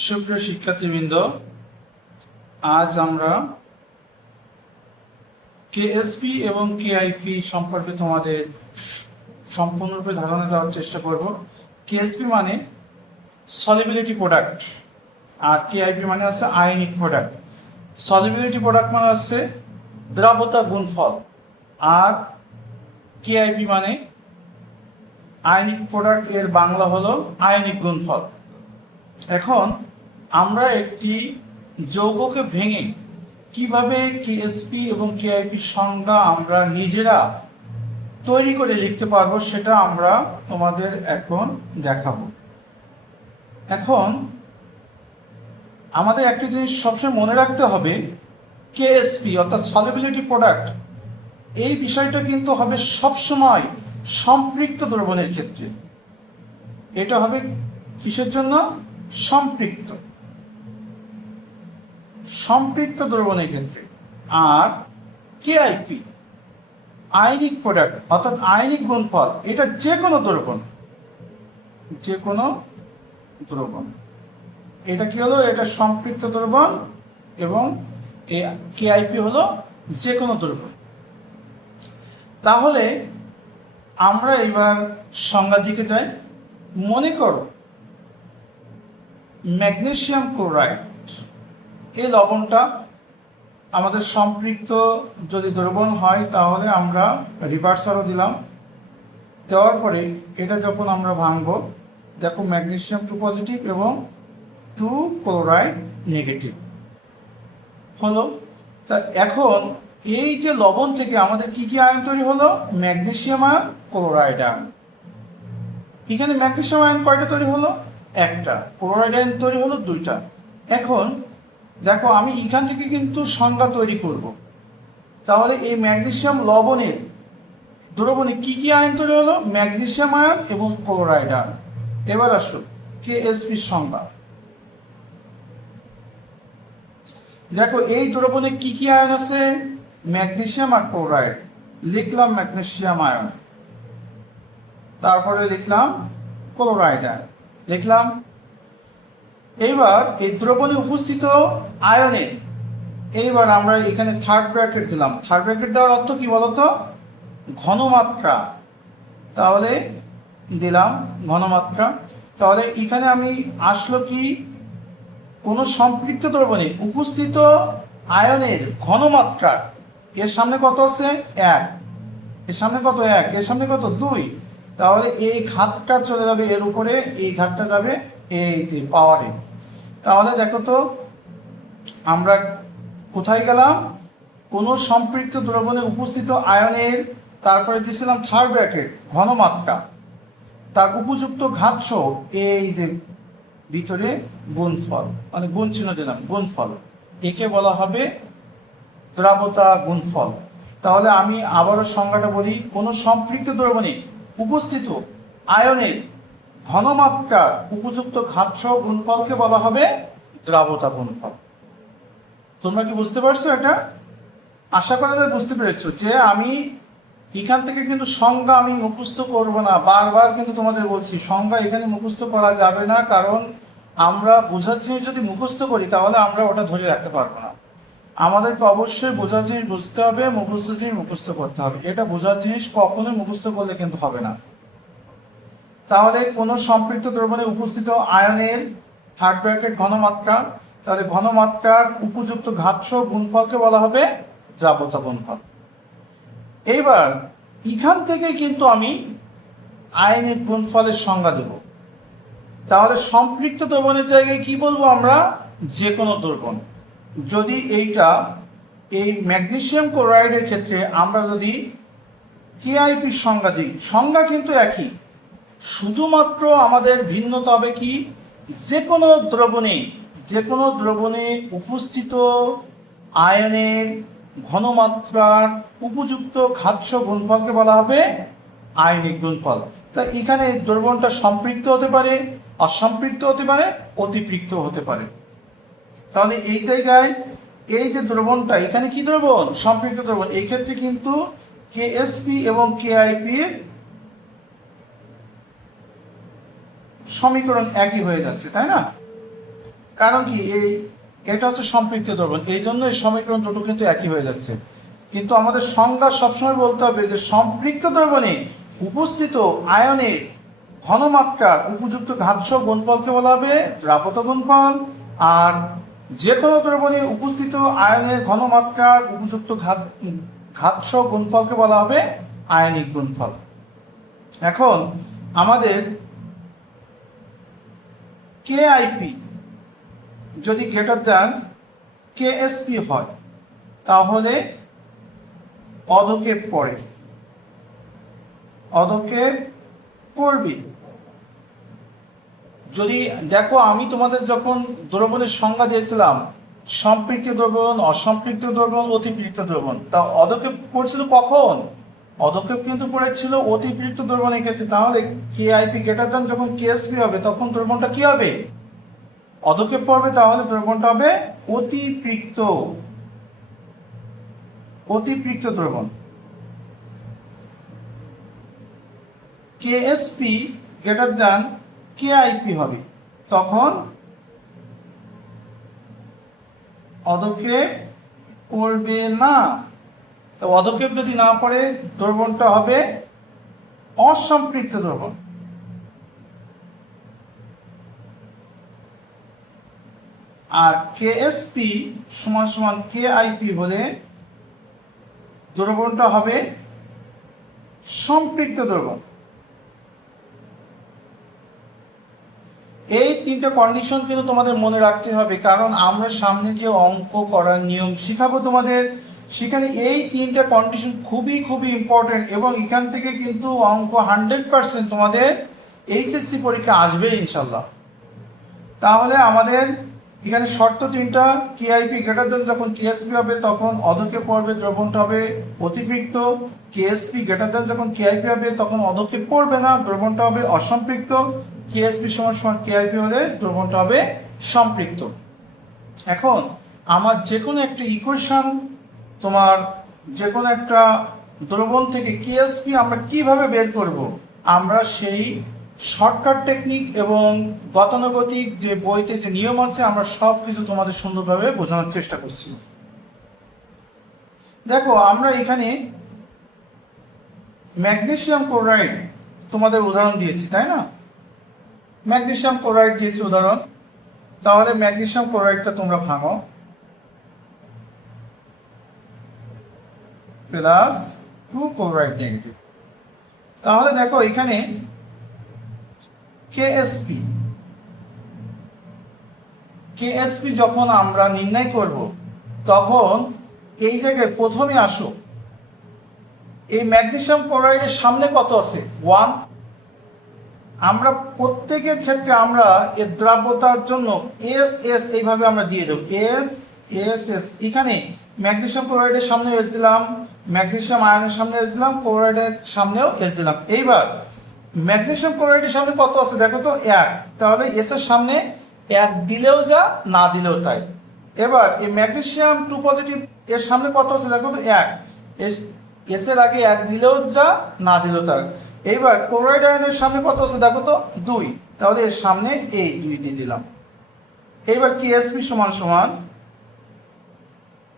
সুপ্রিয় শিক্ষার্থীবৃন্দ, আজ আমরা কেএসপি এবং কেআইপি সম্পর্কে তোমাদের সম্পূর্ণরূপে ধারণা দেওয়ার চেষ্টা করব। কেএসপি মানে সলিবিলিটি প্রোডাক্ট আর কেআইপি মানে আছে আয়নিক প্রোডাক্ট। সলিবিলিটি প্রোডাক্ট মানে হচ্ছে দ্রাবতা গুণফল আর কেআইপি মানে আয়নিক প্রোডাক্ট, এর বাংলা হলো আয়নিক গুণফল। এখন আমরা একটি যৌগকে ভেঙে কিভাবে কেএসপি এবং কেআইপি সংজ্ঞা আমরা নিজেরা তৈরি করে লিখতে পারবো সেটা আমরা তোমাদের এখন দেখাবো। এখন আমাদের একটি জিনিস সবসময় মনে রাখতে হবে, কেএসপি অর্থাৎ সলিবিলিটি প্রোডাক্ট, এই বিষয়টা কিন্তু হবে সবসময় সম্পৃক্ত দ্রবণের ক্ষেত্রে। এটা হবে কিসের জন্য? সম্পৃক্ত দ্রবণের ক্ষেত্রে। আর কেআইপি আয়নিক প্রোডাক্ট অর্থাৎ আয়নিক গুণফল, এটা যে কোনো দ্রবণ, এটা কি হলো? এটা সম্পৃক্ত দ্রবণ এবং কেআইপি হলো যে কোনো দ্রবণ। তাহলে আমরা এবার সংজ্ঞার দিকে যাই। মনে করো ম্যাগনেসিয়াম ক্লোরাইড, এই লবণটা আমাদের সম্পৃক্ত যদি দ্রবণ হয় তাহলে আমরা রিভার্স অ্যারো দিলাম। দেওয়ার পরে এটা যখন আমরা ভাঙবো, দেখো ম্যাগনেসিয়াম 2 পজিটিভ এবং 2 ক্লোরাইড নেগেটিভ হলো। তা এখন এই যে লবণ থেকে আমাদের কি কি আয়ন তৈরি হলো? Magnesium ion, chloride ion. এখানে ম্যাগনেসিয়াম আয়ন কয়টা তৈরি হলো? একটা। ক্লোরাইড আয়ন তৈরি হলো 2টা। এখন দেখো আমি এখান থেকে কিন্তু সংজ্ঞা তৈরি করব। তাহলে এই ম্যাগনেসিয়াম লবণের দ্রবণে কি কি আয়ন তৈরি হলো? ম্যাগনেসিয়াম আয়ন এবং ক্লোরাইড আয়ন। এবার আসো কেএসপির সংজ্ঞা। দেখো এই দ্রবণে কি কি আয়ন আছে? ম্যাগনেসিয়াম আর ক্লোরাইড। লিখলাম ম্যাগনেসিয়াম আয়ন, তারপরে লিখলাম ক্লোরাইড আয়ন, লিখলাম। এইবার এই দ্রবণে উপস্থিত আয়নের এইবার আমরা এখানে থার্ড ব্র্যাকেট দিলাম। থার্ড ব্র্যাকেট দেওয়ার অর্থ কি বলতো? ঘনমাত্রা। তাহলে দিলাম ঘনমাত্রা। তাহলে এখানে আমি আসলো কি, কোনো সম্পৃক্ত দ্রবণে উপস্থিত আয়নের ঘনমাত্রা, এর সামনে কত আছে? 1, এর সামনে কত? 1, এর সামনে কত? 2। তাহলে এই ঘাতটা চলে যাবে এর উপরে, এই ঘাতটা যাবে এই যে পাওয়ারে। তাহলে দেখো তো আমরা কোথায় গেলাম? কোনো সম্পৃক্ত দ্রবণে উপস্থিত আয়নের, তারপরে দিয়েছিলাম থার্ড ব্র্যাকেট ঘনমাত্রা, তার উপযুক্ত ঘাতসহ এই যে ভিতরে গুণফল, মানে গুণ চিহ্ন দিলাম, গুণফল, একে বলা হবে দ্রাবতা গুণফল। তাহলে আমি আবারও সংজ্ঞাটা বলি, কোনো সম্পৃক্ত দ্রবণে উপস্থিত আয়নের ঘনমাত্রার উপযুক্ত ঘাতসহ গুণফলকে বলা হবে দ্রাবতা গুণফল। তোমরা কি বুঝতে পারছো? এটা আশা করা যায় বুঝতে পেরেছো যে আমি এখান থেকে কিন্তু সংজ্ঞা আমি মুখস্থ করব না। বারবার কিন্তু তোমাদের বলছি সংজ্ঞা এখানে মুখস্থ করা যাবে না, কারণ আমরা বোঝার জিনিস যদি মুখস্থ করি তাহলে আমরা ওটা ধরে রাখতে পারবো না। আমাদেরকে অবশ্যই বোঝার জিনিস বুঝতে হবে, মুখস্থ জিনিস মুখস্থ করতে হবে। এটা বোঝার জিনিস কখনোই মুখস্থ করলে কিন্তু হবে না। তাহলে কোনো সম্পৃক্ত দ্রবণে উপস্থিত আয়নের থার্ড ব্র্যাকেট ঘনমাত্রা, তাহলে ঘনমাত্রার উপযুক্ত ঘাতসহ গুণফলকে বলা হবে দ্রাবতা গুণফল। এইবার এখান থেকে কিন্তু আমি আয়নিক গুণফলের সংজ্ঞা দেব। তাহলে সম্পৃক্ত দ্রবণের জায়গায় কি বলবো আমরা? যে কোনো দ্রবণ। যদি এই ম্যাগনেসিয়াম ক্লোরাইডের ক্ষেত্রে আমরা যদি কেআইপির সংজ্ঞা দিই, সংজ্ঞা কিন্তু একই, শুধুমাত্র আমাদের ভিন্নতা হবে কি, যে কোনো দ্রবণে উপস্থিত আয়নের ঘনমাত্রার উপযুক্ত ঘাতসহ গুণফলকে বলা হবে আয়নিক গুণফল। তা এখানে দ্রবণটা সম্পৃক্ত হতে পারে, অসম্পৃক্ত হতে পারে, অতিপৃক্ত হতে পারে। তাহলে এই জায়গায় এই যে দ্রবণটা, এখানে কি দ্রবণ? সম্পৃক্ত দ্রবণ। এই ক্ষেত্রে কিন্তু কেএসপি এবং কেআইপি এর সমীকরণ একই হয়ে যাচ্ছে, তাই না? কারণ কি এটা হচ্ছে সম্পৃক্ত দ্রবণ, এই জন্য এই সমীকরণ দুটো কিন্তু একই হয়ে যাচ্ছে। কিন্তু আমাদের সংজ্ঞা সবসময় বলতে হবে যে সম্পৃক্ত দ্রবণে উপস্থিত আয়নের ঘনমাত্রার উপযুক্ত ঘাতস গুণফলকে বলা হবে দ্রাবত গুণফল, আর যে কোনো দ্রবণে উপস্থিত আয়নের ঘনমাত্রার উপযুক্ত ঘাতস গুণফলকে বলা হবে আয়নিক গুণফল। এখন আমাদের কেআইপি যদি গ্রেটার দ্যান কেএসপি হয় তাহলে অধক্ষেপ পড়ে, অধক্ষেপ পড়বে। যদি দেখো আমি তোমাদের যখন দ্রবণের সংজ্ঞা দিয়েছিলাম সম্পৃক্ত দ্রবণ, অসম্পৃক্ত দ্রবণ, অতিপৃক্ত দ্রবণ, তা অধক্ষেপ পড়ছিল কখন? অধক্ষেপ কিন্তু পড়েছিল অতিপৃক্ত দ্রবণের ক্ষেত্রে। তাহলে কেআইপি গ্রেটার দ্যান যখন কেএসপি হবে তখন দ্রবণটা কি হবে? অধক্ষেপ পড়বে, তাহলে দ্রবণটা হবে অতিপৃক্ত, অতিপৃক্ত দ্রবণ। কেএসপি গ্রেটার দ্যান কেআইপি হবে, তখন অধক্ষেপ পড়বে না। তো অধক্ষেপ যদি না পড়ে দ্রবণটা হবে অসম্পৃক্ত দ্রবণ। আর কেএসপি সমান সমান কেআইপি হলে দ্রবণটা হবে সম্পৃক্ত দ্রবণ। এই তিনটে কন্ডিশন কিন্তু তোমাদের মনে রাখতে হবে, কারণ আমরা সামনে যে অঙ্ক করার নিয়ম শিখাবো তোমাদের, সেখানে এই তিনটে কন্ডিশন খুবই খুবই ইম্পর্টেন্ট, এবং এখান থেকে কিন্তু অঙ্ক 100% তোমাদের এইচএসসি পরীক্ষা আসবে ইনশাল্লাহ। তাহলে আমাদের এখানে শর্ত তিনটা, কেআইপি গ্রেটার দেন যখন কেএসপি হবে তখন অধক্ষেপ পড়বে, দ্রবণটা হবে অতিপৃক্ত। কেএসপি গ্রেটার দেন যখন কেআইপি হবে তখন অধক্ষেপ পড়বে না, দ্রবণটা হবে অসম্পৃক্ত। কেএসপি সমান সমান কেআইপি হলে দ্রবণটা হবে সম্পৃক্ত। এখন আমার যে কোনো একটা ইকুয়েশন, তোমার যে কোনো একটা দ্রবণ থেকে কেএসপি আমরা কিভাবে বের করব, আমরা সেই শর্টকাট টেকনিক এবং গতানুগতিক যে বইতে যে নিয়ম আছে আমরা সব কিছু তোমাদের সুন্দরভাবে বোঝানোর চেষ্টা করছি। দেখো আমরা এখানে ম্যাগনেসিয়াম ক্লোরাইড তোমাদের উদাহরণ দিয়েছি, তাই না? ম্যাগনেসিয়াম ক্লোরাইড দিয়েছি উদাহরণ। তাহলে ম্যাগনেসিয়াম ক্লোরাইডটা তোমরা ভাঙো, প্লাস 2 ক্লোরাইড নেগেটিভ। তাহলে দেখো এখানে কেএসপি, কেএসপি যখন আমরা নির্ণয় করব তখন এই জায়গায় প্রথমে আসো, এই ম্যাগনেসিয়াম ক্লোরাইডের সামনে কত আছে? 1। আমরা প্রত্যেকের ক্ষেত্রে আমরা এর দ্রাব্যতার জন্য এস এস এইভাবে আমরা দিয়ে দেব, এস এস এস। এখানে ম্যাগনেসিয়াম ক্লোরাইডের সামনে এস দিলাম, ম্যাগনেসিয়াম আয়নের সামনে এস দিলাম, ক্লোরাইডের সামনেও এস দিলাম। এইবার ম্যাগনেসিয়াম ক্লোরাইডের সামনে কত আছে দেখো তো? 1। তাহলে এস এর সামনে 1 দিলেও যা, না দিলেও তাই। এবার এই ম্যাগনেসিয়াম 2 পজিটিভ এর সামনে কত আছে দেখো তো? 1। এস এর আগে 1 দিলেও যা, না দিলেও তাই। এইবার ক্লোরাইড আয়নের সামনে কত আছে দেখো তো? 2। তাহলে এর সামনে এই 2 দিয়ে দিলাম। এইবার কেএসপি সমান সমান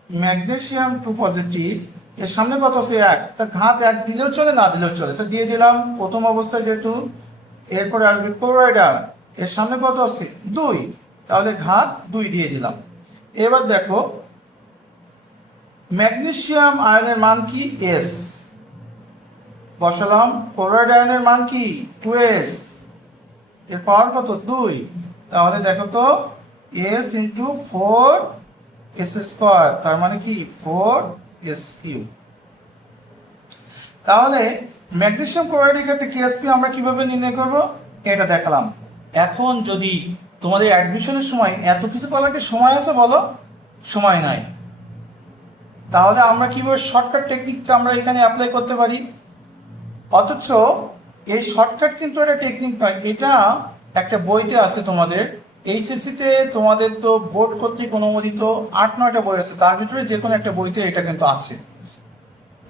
ম্যাগনেসিয়াম 2 পজিটিভ এর সামনে কত আছে? 1। তা ঘাত 1 দিলেও চলে, না দিলেও চলে, তো দিয়ে দিলাম প্রথম অবস্থায় যেহেতু। এরপরে আসবে ক্লোরাইড আয়ন, এর সামনে কত আছে? 2। তাহলে ঘাত 2 দিয়ে দিলাম। এবার দেখো ম্যাগনেসিয়াম আয়নের মান কি? এস বসালাম। ক্লোরাইড আয়নের মান কি? 2s, এর পাওয়ার কত? 2। তাহলে দেখো তো s ইন্টু 4s স্কোয়ার, তার মানে কি 4s3। তাহলে ম্যাগনেসিয়াম ক্লোরাইডের ক্ষেত্রে কেএসপি আমরা কিভাবে নির্ণয় করব এটা দেখালাম। এখন যদি তোমাদের অ্যাডমিশনের সময় এত কিছু করার কি সময় আছে বলো? সময় নাই। তাহলে আমরা কিভাবে শর্টকাট টেকনিকটা আমরা এখানে অ্যাপ্লাই করতে পারি? অথচ এই শর্টকাট কিন্তু একটা টেকনিক নয়, এটা একটা বইতে আছে তোমাদের এইচএসসিতে। তোমাদের তো বোর্ড কর্তৃক অনুমোদিত 8-9টা বই আছে, তার ভিতরে যে কোনো একটা বইতে এটা কিন্তু আছে।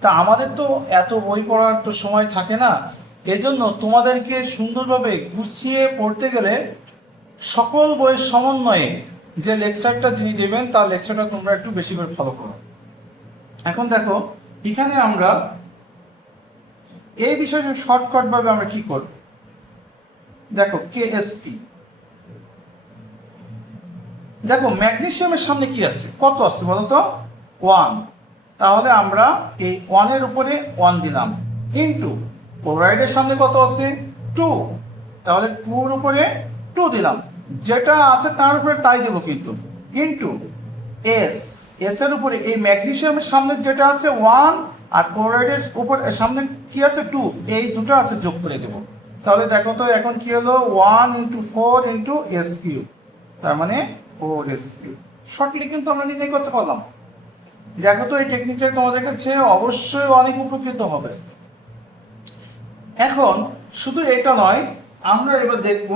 তা আমাদের তো এত বই পড়ার তো সময় থাকে না, এজন্য তোমাদেরকে সুন্দরভাবে গুছিয়ে পড়তে গেলে সকল বইয়ের সমন্বয়ে যে লেকচারটা যিনি দেবেন তার লেকচারটা তোমরা একটু বেশি করে ফলো করো। এখন দেখো এখানে আমরা এই বিষয়টা শর্টকাট ভাবে আমরা কি করব, দেখো কেএসপি, দেখো ম্যাগনেসিয়ামের সামনে কি আছে, কত আছে বলো তো, 1, তাহলে আমরা এই 1 এর উপরে 1 দিলাম, ইনটু ক্লোরাইডের সামনে কত আছে 2, তাহলে 2 এর উপরে 2 দিলাম, যেটা আছে তার উপরে তাই দেবো কিন্তু, ইনটু এস, এস এর উপরে এই ম্যাগনেসিয়ামের সামনে যেটা আছে 1 আর ক্লোরাইডের উপর সামনে কি আছে 2, এই দুটো আছে যোগ করে দেবো। তাহলে দেখো তো এখন কি হলো 1 × 4 × s3, তার মানে 4s3। শর্টলি কিন্তু আমরা নির্ণয় করতে পারলাম। দেখো তো এই টেকনিকটা তোমাদের কাছে অবশ্যই অনেক উপকৃত হবে। এখন শুধু এটা নয়, আমরা এবার দেখব,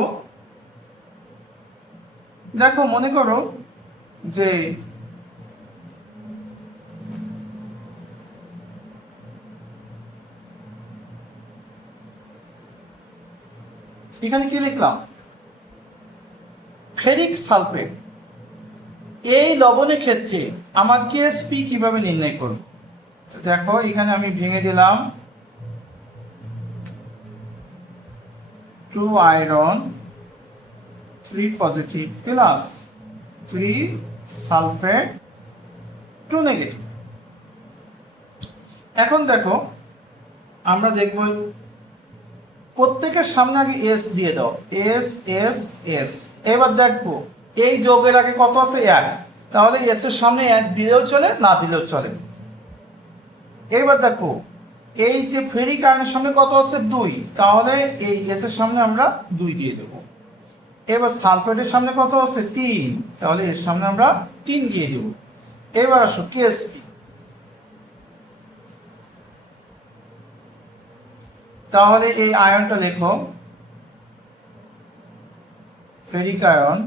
দেখো মনে করো যে এখানে কি লিখলাম, ফেরিক সালফেট, এই লবণের ক্ষেত্রে আমার কেএসপি কিভাবে নির্ণয় করব। দেখো এখানে আমি ভেঙে দিলাম, 2 iron 3 positive plus 3 sulphate 2 negative. এখন দেখো আমরা দেখব প্রত্যেকের সামনে আগে এস দিয়ে দাও, এস এস এস। এবার দেখবো এই যোগের আগে কত আছে 1, তাহলে এস এর সামনে 1 দিলেও চলে, না দিলেও চলে। এইবার দেখো এই যে ফেরিক আয়নের সামনে কত আছে 2, তাহলে এই এস এর সামনে আমরা 2 দিয়ে দেব। এবার সালফেটের সামনে কত আছে 3, তাহলে এর সামনে আমরা 3 দিয়ে দেব। এবার আসো কেএসপি, তাহলে এই আয়নটা লেখো, ফেরিক আয়ন,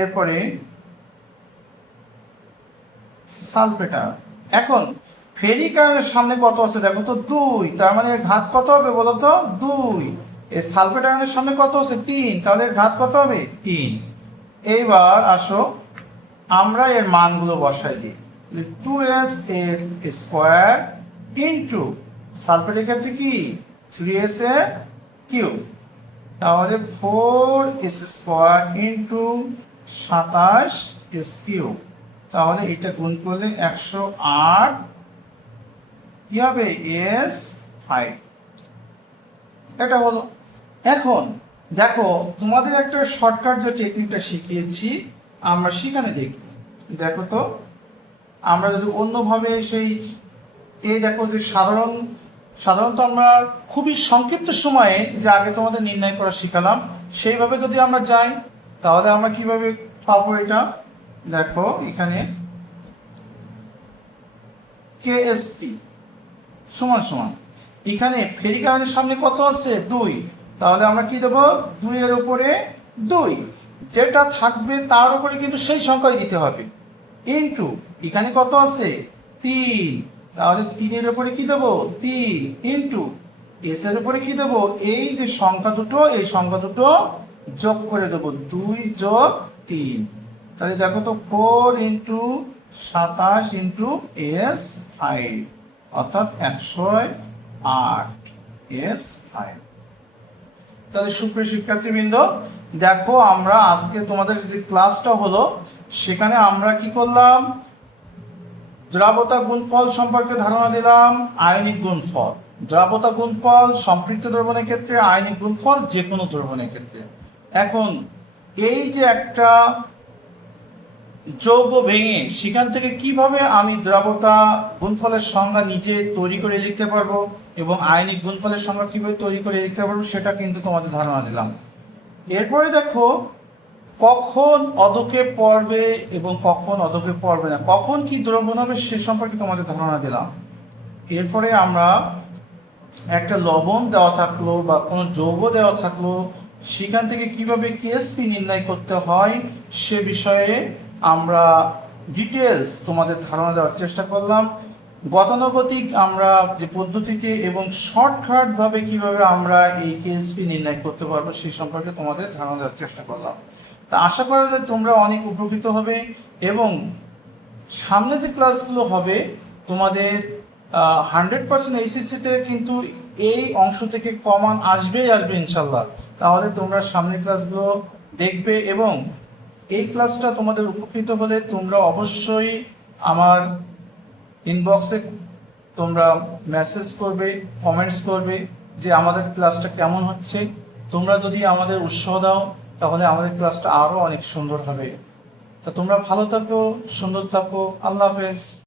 এরপরে সালফেট আয়ন। এখন ফেরিক আয়নের সামনে কত আছে দেখো তো 2, তার মানে এর ঘাত কত হবে বলো তো 2। এই সালফেট আয়নের সামনে কত আছে 3, তাহলে এর ঘাত কত হবে 3। এইবার আসো আমরা এর মানগুলো বসাই দিই, 2s এর স্কোয়ার ইন্টু সালফেটের ক্ষেত্রে কি 3s এর কিউব, তাহলে 4s square into 27s cube, তাহলে এটা গুণ করলে 108 কি হবে s5, এটা হলো। এখন দেখো তোমাদের একটা শর্টকাট যে টেকনিকটা শিখিয়েছি আমরা সেখানে দেখি, দেখো তো আমরা যদি অন্যভাবে সেই এই দেখো যে সাধারণত আমরা খুবই সংক্ষিপ্ত সময়ে যে আগে তোমাদের নির্ণয় করা শিখালাম সেইভাবে যদি আমরা যাই তাহলে আমরা কিভাবে পাবো এটা, দেখো এখানে কেএসপি সমান সমান এখানে ফেরিক আয়নের সামনে কত আছে 2, তাহলে আমরা কি দেবো 2 এর উপরে 2, যেটা থাকবে তার উপরে কিন্তু সেই সংখ্যাই দিতে হবে, ইনটু এখানে কত আছে 3, তাহলে 3 এর উপরে কি দেবো 3, ইনটু এস এর উপরে কি দেবো এই যে সংখ্যা দুটো, এই সংখ্যা দুটো যোগ করে দেবো 2 যোগ 3, তাহলে দেখো তো 4 ইন্টু 27 ইন্টু s5, অর্থাৎ 108 s5। তাহলে সুপ্রিয় শিক্ষার্থীবৃন্দ দেখো আমরা আজকে তোমাদের যে ক্লাসটা হলো সেখানে আমরা কি করলাম, দ্রাবতা গুণফল সম্পর্কে ধারণা দিলাম, আয়নিক গুণফল, দ্রাবতা গুণফল সম্পৃক্ত দ্রবণের ক্ষেত্রে, আয়নিক গুণফল যে কোনো দ্রবণের ক্ষেত্রে। এখন এই যে একটা যৌগ ভেঙে সেখান থেকে কিভাবে আমি দ্রাবতা গুণফলের সংজ্ঞা নিজে তৈরি করে লিখতে পারবো এবং আয়নিক গুণফলের সংজ্ঞা কিভাবে তৈরি করে লিখতে পারবো সেটা কিন্তু তোমাদের ধারণা দিলাম। এরপরে দেখো কখন অধক্ষেপ পড়বে এবং কখন অধক্ষেপ পড়বে না, কখন কি দ্রবণ হবে সে সম্পর্কে তোমাদের ধারণা দিলাম। এরপরে আমরা একটা লবণ দেওয়া থাকলো বা কোনো যৌগ দেওয়া থাকলো সেখান থেকে কিভাবে কেএসপি নির্ণয় করতে হয় সে বিষয়ে আমরা ডিটেলস তোমাদের ধারণা দেওয়ার চেষ্টা করলাম। গতানুগতিক আমরা যে পদ্ধতিতে এবং শর্টকাট ভাবে কিভাবে আমরা এই কেএসপি নির্ণয় করতে পারবো সেই সম্পর্কে তোমাদের ধারণা দেওয়ার চেষ্টা করলাম। তা আশা করা যায় তোমরা অনেক উপকৃত হবে এবং সামনে যে ক্লাসগুলো হবে তোমাদের 100% এইচএসসিতে কিন্তু এই অংশ থেকে কমান আসবেই আসবে ইনশাল্লাহ। তাহলে তোমরা সামনের ক্লাসগুলো দেখবে এবং এই ক্লাসটা তোমাদের উপকৃত হলে তোমরা অবশ্যই আমার ইনবক্সে তোমরা মেসেজ করবে, কমেন্টস করবে যে আমাদের ক্লাসটা কেমন হচ্ছে। তোমরা যদি আমাদের উৎসাহ দাও তাহলে আমাদের ক্লাসটা আরও অনেক সুন্দর হবে। তা তোমরা ভালো থাকো, সুন্দর থাকো। আল্লাহ হাফেজ।